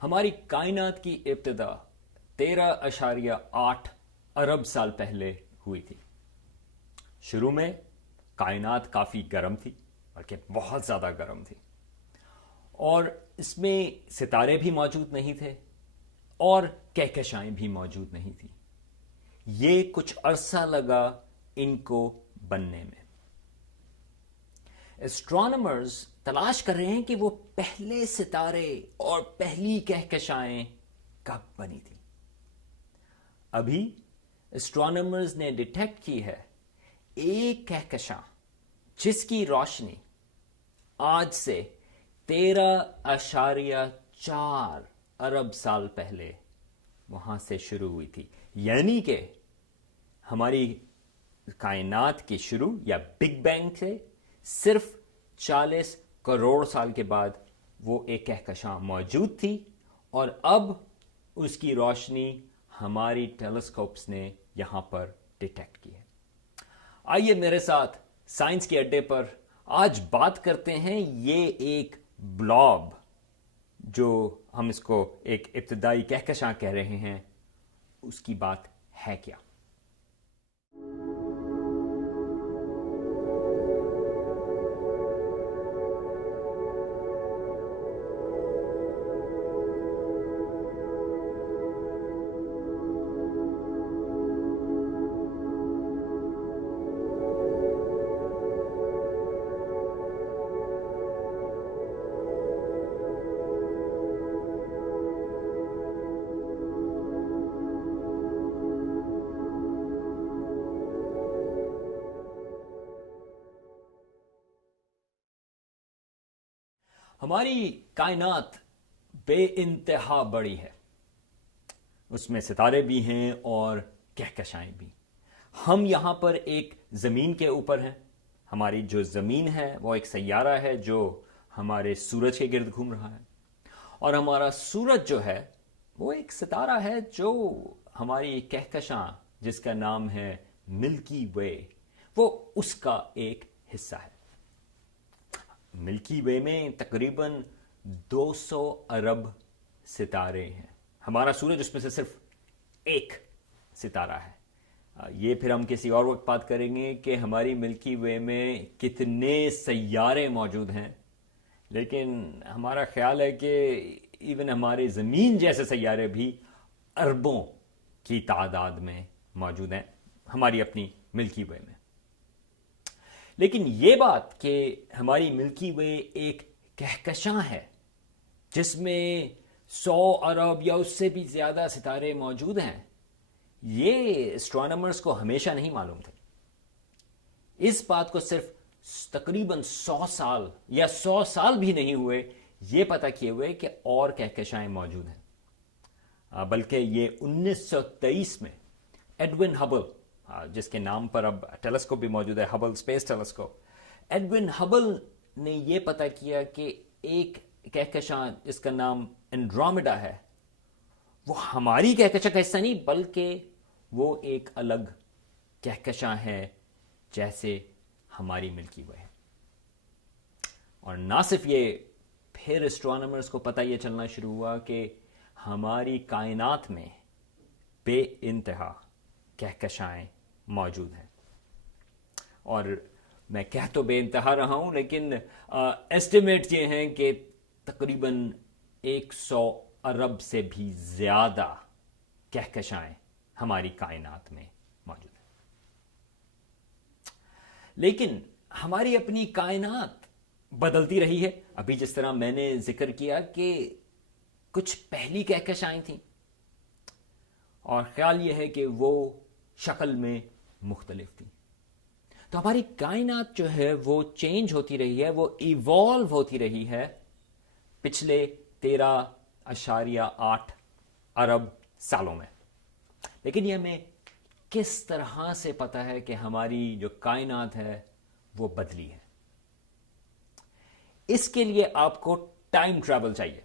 ہماری کائنات کی ابتدا 13.8 ارب سال پہلے ہوئی تھی۔ شروع میں کائنات کافی گرم تھی، بلکہ بہت زیادہ گرم تھی، اور اس میں ستارے بھی موجود نہیں تھے اور کہکشائیں بھی موجود نہیں تھیں۔ یہ کچھ عرصہ لگا ان کو بننے میں۔ ایسٹرونامرز تلاش کر رہے ہیں کہ وہ پہلے ستارے اور پہلی کہکشائیں کب بنی تھی۔ ابھی ایسٹرونامرز نے ڈیٹیکٹ کی ہے ایک کہکشاں جس کی روشنی آج سے 13.4 ارب سال پہلے وہاں سے شروع ہوئی تھی، یعنی کہ ہماری کائنات کی شروع یا بگ بینگ سے صرف 40 کروڑ سال کے بعد وہ ایک کہکشاں موجود تھی، اور اب اس کی روشنی ہماری ٹیلیسکوپس نے یہاں پر ڈیٹیکٹ کی ہے۔ آئیے میرے ساتھ سائنس کے اڈے پر آج بات کرتے ہیں یہ ایک بلاب، جو ہم اس کو ایک ابتدائی کہکشاں کہہ رہے ہیں، اس کی بات ہے کیا؟ ہماری کائنات بے انتہا بڑی ہے، اس میں ستارے بھی ہیں اور کہکشائیں بھی۔ ہم یہاں پر ایک زمین کے اوپر ہیں۔ ہماری جو زمین ہے وہ ایک سیارہ ہے جو ہمارے سورج کے گرد گھوم رہا ہے، اور ہمارا سورج جو ہے وہ ایک ستارہ ہے جو ہماری کہکشاں جس کا نام ہے ملکی وے، وہ اس کا ایک حصہ ہے۔ ملکی وے میں تقریباً 200 ارب ستارے ہیں۔ ہمارا سورج اس میں سے صرف ایک ستارہ ہے۔ یہ پھر ہم کسی اور وقت بات کریں گے کہ ہماری ملکی وے میں کتنے سیارے موجود ہیں، لیکن ہمارا خیال ہے کہ ایون ہمارے زمین جیسے سیارے بھی اربوں کی تعداد میں موجود ہیں ہماری اپنی ملکی وے میں۔ لیکن یہ بات کہ ہماری ملکی وے ایک کہکشاں ہے جس میں 100 ارب یا اس سے بھی زیادہ ستارے موجود ہیں، یہ ایسٹرونامرز کو ہمیشہ نہیں معلوم تھے۔ اس بات کو صرف تقریباً 100 سال یا 100 سال بھی نہیں ہوئے یہ پتہ کیے ہوئے کہ اور کہکشائیں موجود ہیں، بلکہ یہ 1923 میں ایڈون ہبل، جس کے نام پر اب ٹیلیسکوپ بھی موجود ہے، Hubble space telescope, Edwin Hubble نے یہ پتہ کیا کہ ایک کہکشاں جس کا نام اینڈرومیڈا ہے وہ ہماری کہکشاں کا حصہ نہیں، بلکہ وہ ایک الگ کہکشاں ہے جیسے ہماری ملکی وے ہے۔ اور نہ صرف یہ، پھر اسٹرونامرز کو پتہ یہ چلنا شروع ہوا کہ ہماری کائنات میں بے انتہا کہکشائیں موجود ہیں، اور میں کہہ تو بے انتہا رہا ہوں، لیکن ایسٹیمیٹ یہ ہیں کہ تقریباً 100 ارب سے بھی زیادہ کہکشائیں ہماری کائنات میں موجود ہیں۔ لیکن ہماری اپنی کائنات بدلتی رہی ہے۔ ابھی جس طرح میں نے ذکر کیا کہ کچھ پہلی کہکشائیں تھیں، اور خیال یہ ہے کہ وہ شکل میں مختلف تھی، تو ہماری کائنات جو ہے وہ چینج ہوتی رہی ہے، وہ ایوالو ہوتی رہی ہے پچھلے 13.8 ارب سالوں میں۔ لیکن یہ ہمیں کس طرح سے پتہ ہے کہ ہماری جو کائنات ہے وہ بدلی ہے؟ اس کے لیے آپ کو ٹائم ٹریول چاہیے۔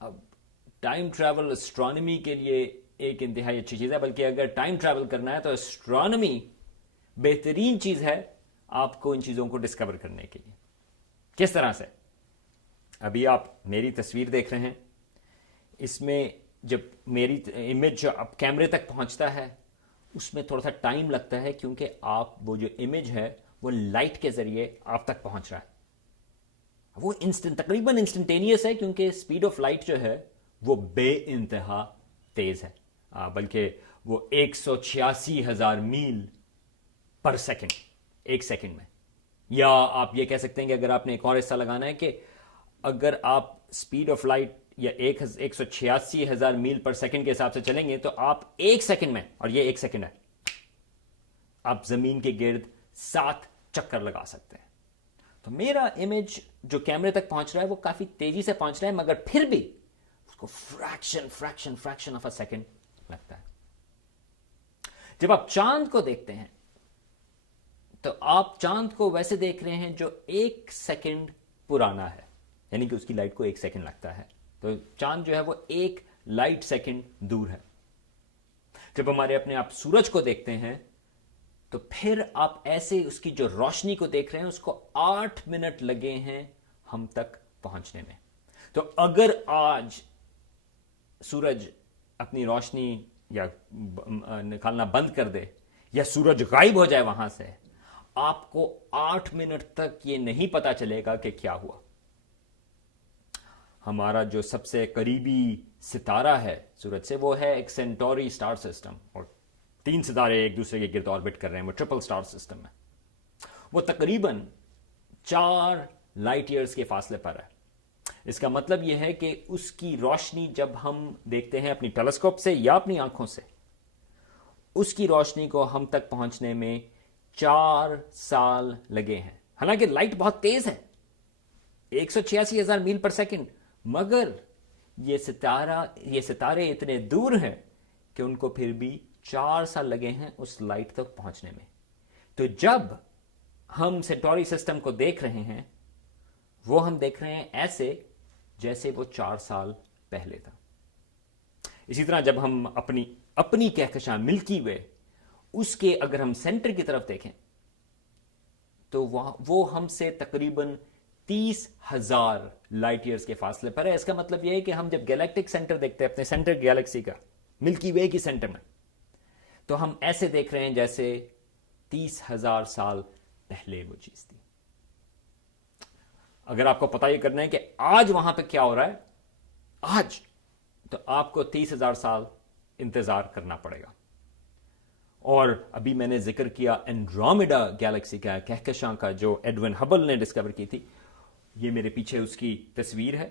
اب ٹائم ٹریول اسٹرانومی کے لیے ایک انتہائی اچھی چیز ہے، بلکہ اگر ٹائم ٹریول کرنا ہے تو اسٹرانومی بہترین چیز ہے آپ کو ان چیزوں کو ڈسکور کرنے کے لیے۔ کس طرح سے؟ ابھی آپ میری تصویر دیکھ رہے ہیں, اس میں جب میری امیج جو اب کیمرے تک پہنچتا ہے اس میں تھوڑا سا ٹائم لگتا ہے, کیونکہ آپ وہ جو امیج ہے وہ لائٹ کے ذریعے آپ تک پہنچ رہا ہے. وہ تقریباً انسٹنٹینیس ہے, کیونکہ اسپیڈ آف لائٹ جو ہے وہ بے انتہا تیز ہے, بلکہ وہ 186,000 میل پر سیکنڈ, ایک سیکنڈ میں. یا آپ یہ کہہ سکتے ہیں کہ اگر آپ نے ایک اور حصہ لگانا ہے کہ اگر آپ اسپیڈ آف لائٹ یا 186,000 میل پر سیکنڈ کے حساب سے چلیں گے تو آپ ایک سیکنڈ میں, اور یہ ایک سیکنڈ ہے, آپ زمین کے گرد 7 چکر لگا سکتے ہیں. تو میرا امیج جو کیمرے تک پہنچ رہا ہے وہ کافی تیزی سے پہنچ رہا ہے, مگر پھر بھی اس کو فریکشن آف اے سیکنڈ لگتا ہے. جب آپ چاند کو دیکھتے ہیں تو آپ چاند کو ویسے دیکھ رہے ہیں جو 1 سیکنڈ پرانا ہے, یعنی کہ اس کی لائٹ کو 1 سیکنڈ لگتا ہے. تو چاند جو ہے وہ 1 لائٹ سیکنڈ دور ہے. جب ہمارے اپنے آپ سورج کو دیکھتے ہیں تو پھر آپ ایسے اس کی جو روشنی کو دیکھ رہے ہیں اس کو 8 منٹ لگے ہیں ہم تک پہنچنے میں. تو اگر آج سورج اپنی روشنی یا نکالنا بند کر دے یا سورج غائب ہو جائے وہاں سے, آپ کو 8 منٹ تک یہ نہیں پتا چلے گا کہ کیا ہوا. ہمارا جو سب سے قریبی ستارہ ہے سورج سے وہ ہے ایک سینٹوری اسٹار سسٹم, اور 3 ستارے ایک دوسرے کے گرد آربٹ کر رہے ہیں, وہ ٹرپل اسٹار سسٹم ہے. وہ تقریباً 4 لائٹ ایئرز کے فاصلے پر ہے. اس کا مطلب یہ ہے کہ اس کی روشنی جب ہم دیکھتے ہیں اپنی ٹیلیسکوپ سے یا اپنی آنکھوں سے, اس کی روشنی کو ہم تک پہنچنے میں 4 سال لگے ہیں. حالانکہ لائٹ بہت تیز ہے, 186,000 میل پر سیکنڈ, مگر یہ ستارے اتنے دور ہیں کہ ان کو پھر بھی 4 سال لگے ہیں اس لائٹ تک پہنچنے میں. تو جب ہم سینٹوری سسٹم کو دیکھ رہے ہیں وہ ہم دیکھ رہے ہیں ایسے جیسے وہ 4 سال پہلے تھا. اسی طرح جب ہم اپنی کہکشاں ملکی وے, اس کے اگر ہم سینٹر کی طرف دیکھیں تو وہ ہم سے تقریباً 30,000 لائٹ ایئرز کے فاصلے پر ہے. اس کا مطلب یہ ہے کہ ہم جب گیلیکٹک سینٹر دیکھتے ہیں اپنے سینٹر گیلیکسی کا, ملکی وے کی سینٹر میں, تو ہم ایسے دیکھ رہے ہیں جیسے 30,000 سال پہلے وہ چیز تھی. اگر آپ کو پتہ یہ کرنا ہے کہ آج وہاں پہ کیا ہو رہا ہے آج, تو آپ کو 30,000 سال انتظار کرنا پڑے گا. اور ابھی میں نے ذکر کیا اینڈرومیڈا گیلیکسی کا, کہکشاں کا, جو ایڈون ہبل نے ڈسکور کی تھی. یہ میرے پیچھے اس کی تصویر ہے.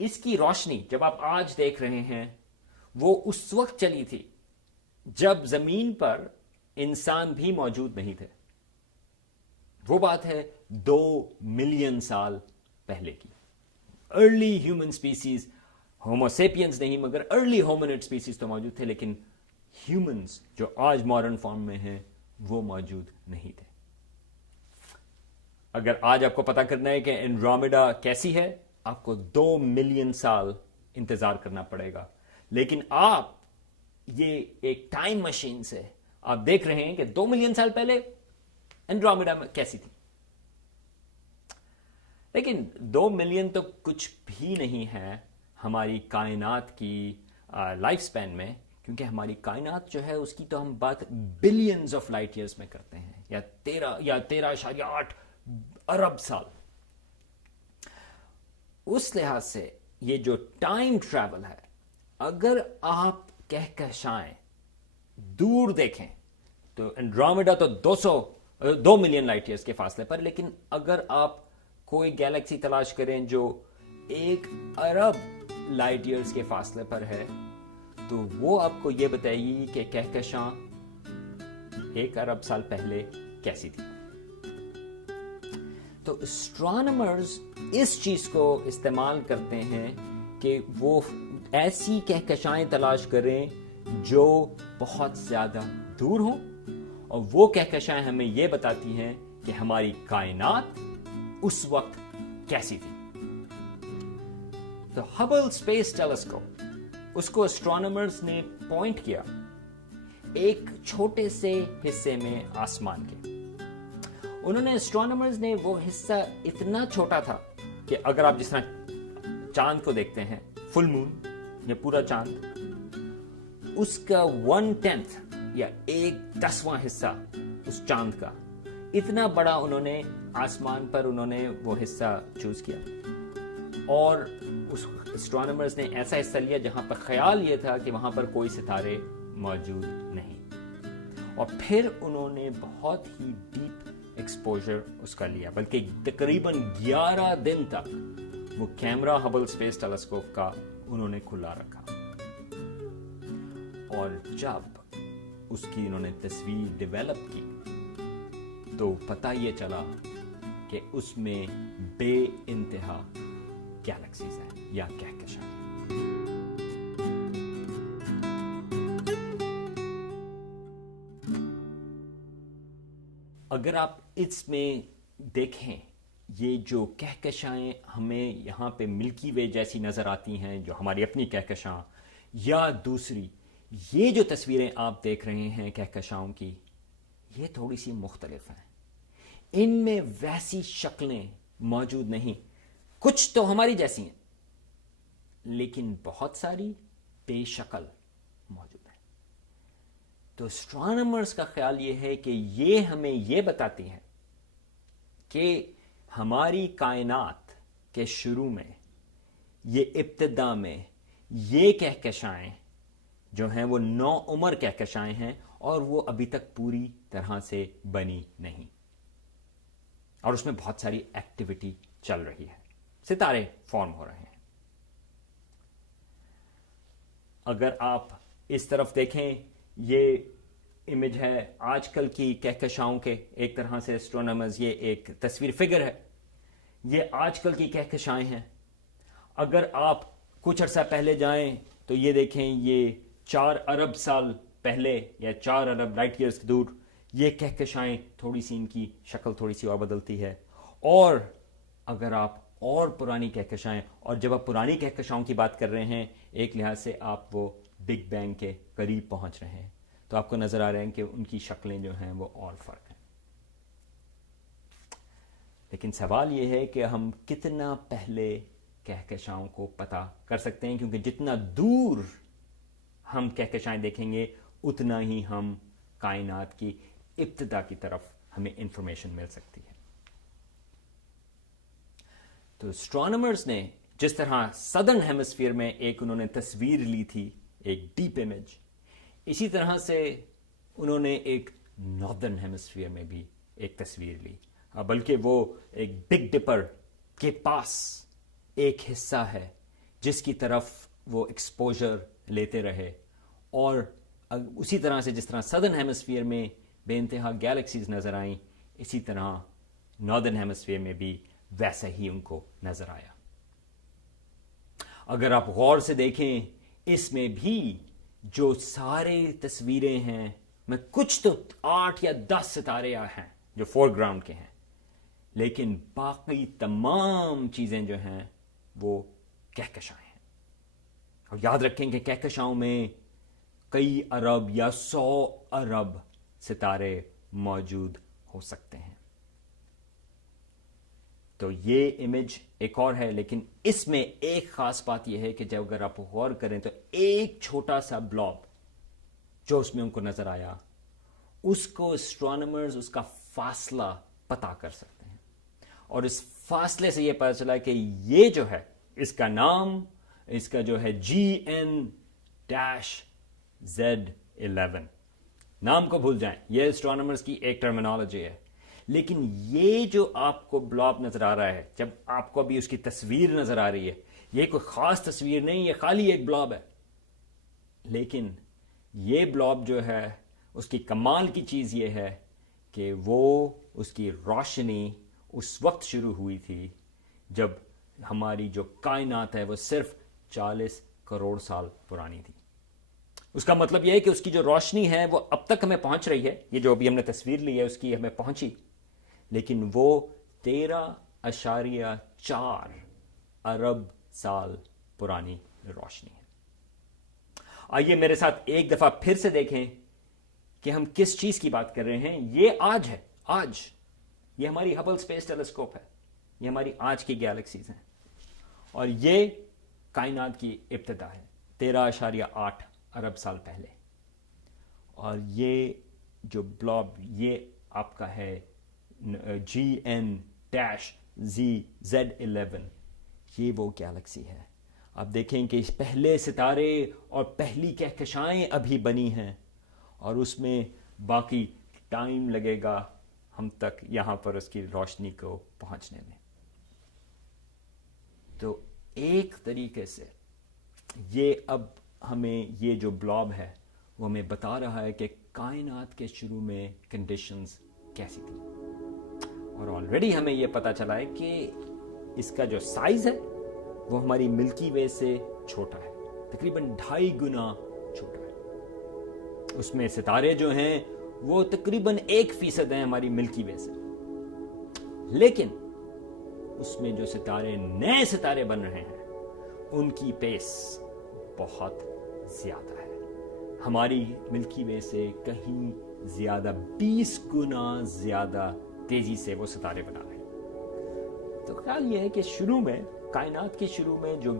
اس کی روشنی جب آپ آج دیکھ رہے ہیں وہ اس وقت چلی تھی جب زمین پر انسان بھی موجود نہیں تھے. وہ بات ہے 2 ملین سال پہلے کی. Early human species, homo sapiens نہیں مگر ارلی ہومنڈ سپیسیز تو موجود تھے, لیکن ہیومنز جو آج ماڈرن فارم میں ہیں وہ موجود نہیں تھے. اگر آج آپ کو پتا کرنا ہے کہ اینڈرومیڈا کیسی ہے, آپ کو 2 ملین سال انتظار کرنا پڑے گا. لیکن آپ یہ ایک ٹائم مشین سے آپ دیکھ رہے ہیں کہ 2 ملین سال پہلے اینڈرومیڈا کیسی تھی. لیکن 2 ملین تو کچھ بھی نہیں ہے ہماری کائنات کی لائف سپین میں, کیونکہ ہماری کائنات جو ہے اس کی تو ہم بات بلینز آف لائٹ ایئرز میں کرتے ہیں, یا 13.8 ارب سال. اس لحاظ سے یہ جو ٹائم ٹریول ہے, اگر آپ کہکشائیں دور دیکھیں تو اینڈرومیڈا تو 2 ملین لائٹ ایئرز کے فاصلے پر, لیکن اگر آپ کوئی گیلیکسی تلاش کریں جو 1 ارب لائٹ ایئرز کے فاصلے پر ہے تو وہ آپ کو یہ بتائے گی کہ کہکشاں 1 ارب سال پہلے کیسی تھی. تو اسٹرانومرز اس چیز کو استعمال کرتے ہیں کہ وہ ایسی کہکشائیں تلاش کریں جو بہت زیادہ دور ہوں, اور وہ کہکشائیں ہمیں یہ بتاتی ہیں کہ ہماری کائنات اس وقت کیسی تھی. تو ہبل اسپیس ٹیلیسکوپ, اس کو اسٹرانومرز نے پوائنٹ کیا ایک چھوٹے سے حصے میں آسمان کے. انہوں نے اسٹرانومرز نے وہ حصہ اتنا چھوٹا تھا کہ اگر آپ جس طرح چاند کو دیکھتے ہیں، فل مون یا پورا چاند، اس کا 1/10 یا 1/10واں حصہ اس چاند کا، اتنا بڑا انہوں نے آسمان پر انہوں نے وہ حصہ چوز کیا، اور اس اسٹرانومرز نے ایسا حصہ لیا جہاں پر خیال یہ تھا کہ وہاں پر کوئی ستارے موجود نہیں، اور پھر انہوں نے بہت ہی ڈیپ ایکسپوجر اس کا لیا، بلکہ تقریباً 11 دن تک وہ کیمرہ ہبل اسپیس ٹیلیسکوپ کا انہوں نے کھلا رکھا، اور جب اس کی انہوں نے تصویر ڈیولپ کی تو پتہ یہ چلا کہ اس میں بے انتہا گیلیکسیز ہیں یا کہکشاں۔ اگر آپ اس میں دیکھیں، یہ جو کہکشائیں ہمیں یہاں پہ ملکی وے جیسی نظر آتی ہیں، جو ہماری اپنی کہکشاں یا دوسری، یہ جو تصویریں آپ دیکھ رہے ہیں کہکشاؤں کی، یہ تھوڑی سی مختلف ہیں، ان میں ویسی شکلیں موجود نہیں، کچھ تو ہماری جیسی ہیں لیکن بہت ساری بے شکل موجود ہیں۔ تو اسٹرانومرز کا خیال یہ ہے کہ یہ ہمیں یہ بتاتی ہیں کہ ہماری کائنات کے شروع میں، یہ ابتدا میں، یہ کہکشائیں جو ہیں وہ نو عمر کہکشائیں ہیں، اور وہ ابھی تک پوری طرح سے بنی نہیں، اور اس میں بہت ساری ایکٹیویٹی چل رہی ہے، ستارے فارم ہو رہے ہیں۔ اگر آپ اس طرف دیکھیں، یہ امیج ہے آج کل کی کہکشاؤں کے، ایک طرح سے اسٹرونامرز، یہ ایک تصویر فگر ہے، یہ آج کل کی کہکشائیں ہیں۔ اگر آپ کچھ عرصہ پہلے جائیں تو یہ دیکھیں، یہ 4 ارب سال پہلے یا 4 ارب لائٹ ایئرز دور یہ کہکشائیں، تھوڑی سی ان کی شکل تھوڑی سی اور بدلتی ہے۔ اور اگر آپ اور پرانی کہکشائیں، اور جب آپ پرانی کہکشاؤں کی بات کر رہے ہیں، ایک لحاظ سے آپ وہ بگ بینگ کے قریب پہنچ رہے ہیں، تو آپ کو نظر آ رہے ہیں کہ ان کی شکلیں جو ہیں وہ اور فرق ہیں۔ لیکن سوال یہ ہے کہ ہم کتنا پہلے کہکشاؤں کو پتہ کر سکتے ہیں، کیونکہ جتنا دور ہم کہکشائیں دیکھیں گے اتنا ہی ہم کائنات کی ابتدا کی طرف ہمیں انفارمیشن مل سکتی ہے۔ تو اسٹرانومرز نے جس طرح سدرن ہیمسفیئر میں ایک انہوں نے تصویر لی تھی، ایک ڈیپ امیج، اسی طرح سے انہوں نے ایک ناردرن ہیمسفیئر میں بھی ایک تصویر لی، بلکہ وہ ایک بگ ڈپر کے پاس ایک حصہ ہے جس کی طرف وہ ایکسپوجر لیتے رہے، اور اسی طرح سے جس طرح سدرن ہیمسفیئر میں بے انتہا گیلیکسیز نظر آئیں، اسی طرح ناردرن ہیمسفیئر میں بھی ویسا ہی ان کو نظر آیا۔ اگر آپ غور سے دیکھیں، اس میں بھی جو سارے تصویریں ہیں، میں کچھ تو 8 یا 10 ستارے ہیں جو فور گراؤنڈ کے ہیں، لیکن باقی تمام چیزیں جو ہیں وہ کہکشائیں ہیں۔ اور یاد رکھیں کہ کہکشاؤں میں کئی ارب یا 100 ارب ستارے موجود ہو سکتے ہیں۔ تو یہ امیج ایک اور ہے، لیکن اس میں ایک خاص بات یہ ہے کہ جب اگر آپ غور کریں تو ایک چھوٹا سا بلاب جو اس میں ان کو نظر آیا، اس کو اسٹرانومرز اس کا فاصلہ پتا کر سکتے ہیں، اور اس فاصلے سے یہ پتا چلا کہ یہ جو ہے، اس کا نام، اس کا جو ہے GN-Z11، نام کو بھول جائیں، یہ اسٹرانومرز کی ایک ٹرمینالوجی ہے۔ لیکن یہ جو آپ کو بلاب نظر آ رہا ہے، جب آپ کو ابھی اس کی تصویر نظر آ رہی ہے، یہ کوئی خاص تصویر نہیں، یہ خالی ایک بلاب ہے، لیکن یہ بلاب جو ہے اس کی کمال کی چیز یہ ہے کہ وہ اس کی روشنی اس وقت شروع ہوئی تھی جب ہماری جو کائنات ہے وہ صرف 40 کروڑ سال پرانی تھی۔ اس کا مطلب یہ ہے کہ اس کی جو روشنی ہے وہ اب تک ہمیں پہنچ رہی ہے، یہ جو ابھی ہم نے تصویر لی ہے اس کی ہمیں پہنچی، لیکن وہ 13.4 ارب سال پرانی روشنی ہے۔ آئیے میرے ساتھ ایک دفعہ پھر سے دیکھیں کہ ہم کس چیز کی بات کر رہے ہیں۔ یہ آج ہے، آج یہ ہماری ہبل اسپیس ٹیلیسکوپ ہے، یہ ہماری آج کی گیلیکسیز ہیں، اور یہ کائنات کی ابتدا ہے 13.8 ارب سال پہلے. اور یہ جو بلاب یہ آپ کا ہے GN-ZZ11، یہ وہ گیلیکسی ہے. آپ دیکھیں کہ پہلے ستارے اور پہلی کہکشائیں ابھی بنی ہیں، اور اس میں باقی ٹائم لگے گا ہم تک یہاں پر اس کی روشنی کو پہنچنے میں. تو ایک طریقے سے یہ اب ہمیں یہ جو بلاب ہے وہ ہمیں بتا رہا ہے کہ کائنات کے شروع میں کنڈیشنز کیسی تھیں. اور آلریڈی ہمیں یہ پتا چلا ہے کہ اس کا جو سائز ہے وہ ہماری ملکی وے سے چھوٹا ہے، تقریباً 2.5 گنا چھوٹا ہے. اس میں ستارے جو ہیں وہ تقریباً 1% ہیں ہماری ملکی وے سے، لیکن اس میں جو ستارے نئے ستارے بن رہے ہیں ان کی پیس بہت زیادہ ہے، ہماری ملکی وے سے کہیں زیادہ، 20 گنا زیادہ تیزی سے وہ ستارے بنا رہے ہیں. تو خیال یہ ہے کہ شروع میں، کائنات کے شروع میں جو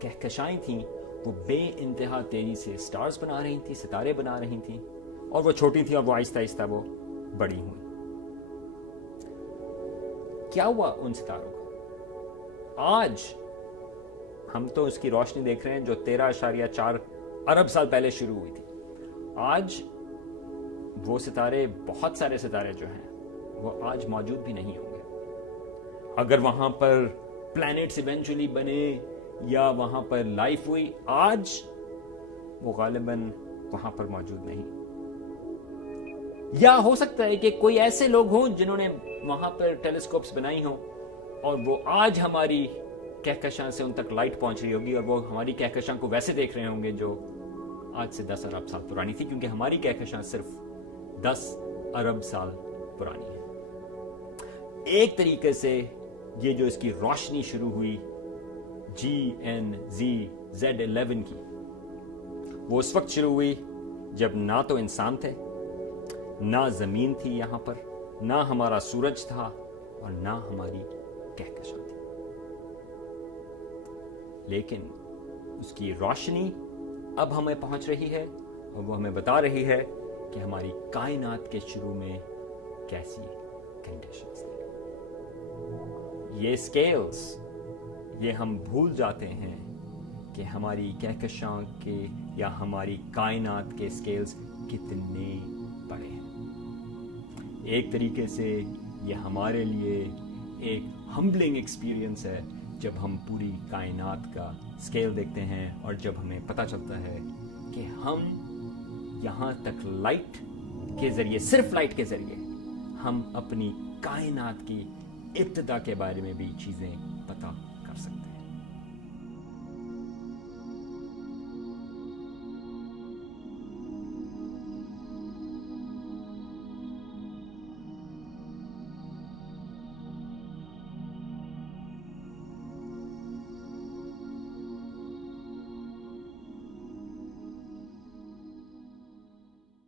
کہکشائیں تھیں وہ بے انتہا تیزی سے سٹارز بنا رہی تھیں، ستارے بنا رہی تھیں، اور وہ چھوٹی تھیں اور وہ آہستہ آہستہ وہ بڑی ہوئیں. کیا ہوا ان ستاروں کا؟ آج ہم تو اس کی روشنی دیکھ رہے ہیں جو 13.4 ارب سال پہلے شروع ہوئی تھی. آج وہ ستارے، بہت سارے ستارے جو ہیں وہ آج موجود بھی نہیں ہوں گے. اگر وہاں پر پلانٹس ایونچولی بنے یا وہاں پر لائف ہوئی، آج وہ غالباً وہاں پر موجود نہیں. یا ہو سکتا ہے کہ کوئی ایسے لوگ ہوں جنہوں نے وہاں پر ٹیلیسکوپس بنائی ہوں اور وہ آج ہماری کہکشاں سے ان تک لائٹ پہنچ رہی ہوگی، اور وہ ہماری کہکشاں کو ویسے دیکھ رہے ہوں گے جو آج سے 10 ارب سال پرانی تھی، کیونکہ ہماری کہکشاں صرف 10 ارب سال پرانی ہے. ایک طریقے سے یہ جو اس کی روشنی شروع ہوئی GN-ZZ11 کی، وہ اس وقت شروع ہوئی جب نہ تو انسان تھے، نہ زمین تھی یہاں پر، نہ ہمارا سورج تھا، اور نہ ہماری کہکشاں تھی. لیکن اس کی روشنی اب ہمیں پہنچ رہی ہے، اور وہ ہمیں بتا رہی ہے کہ ہماری کائنات کے شروع میں کیسی کنڈیشنز تھیں. یہ سکیلز، یہ ہم بھول جاتے ہیں کہ ہماری کہکشاں کے یا ہماری کائنات کے سکیلز کتنے بڑے ہیں. ایک طریقے سے یہ ہمارے لیے ایک ہمبلنگ ایکسپیرینس ہے جب ہم پوری کائنات کا سکیل دیکھتے ہیں، اور جب ہمیں پتہ چلتا ہے کہ ہم یہاں تک لائٹ کے ذریعے، صرف لائٹ کے ذریعے، ہم اپنی کائنات کی ابتدا کے بارے میں بھی چیزیں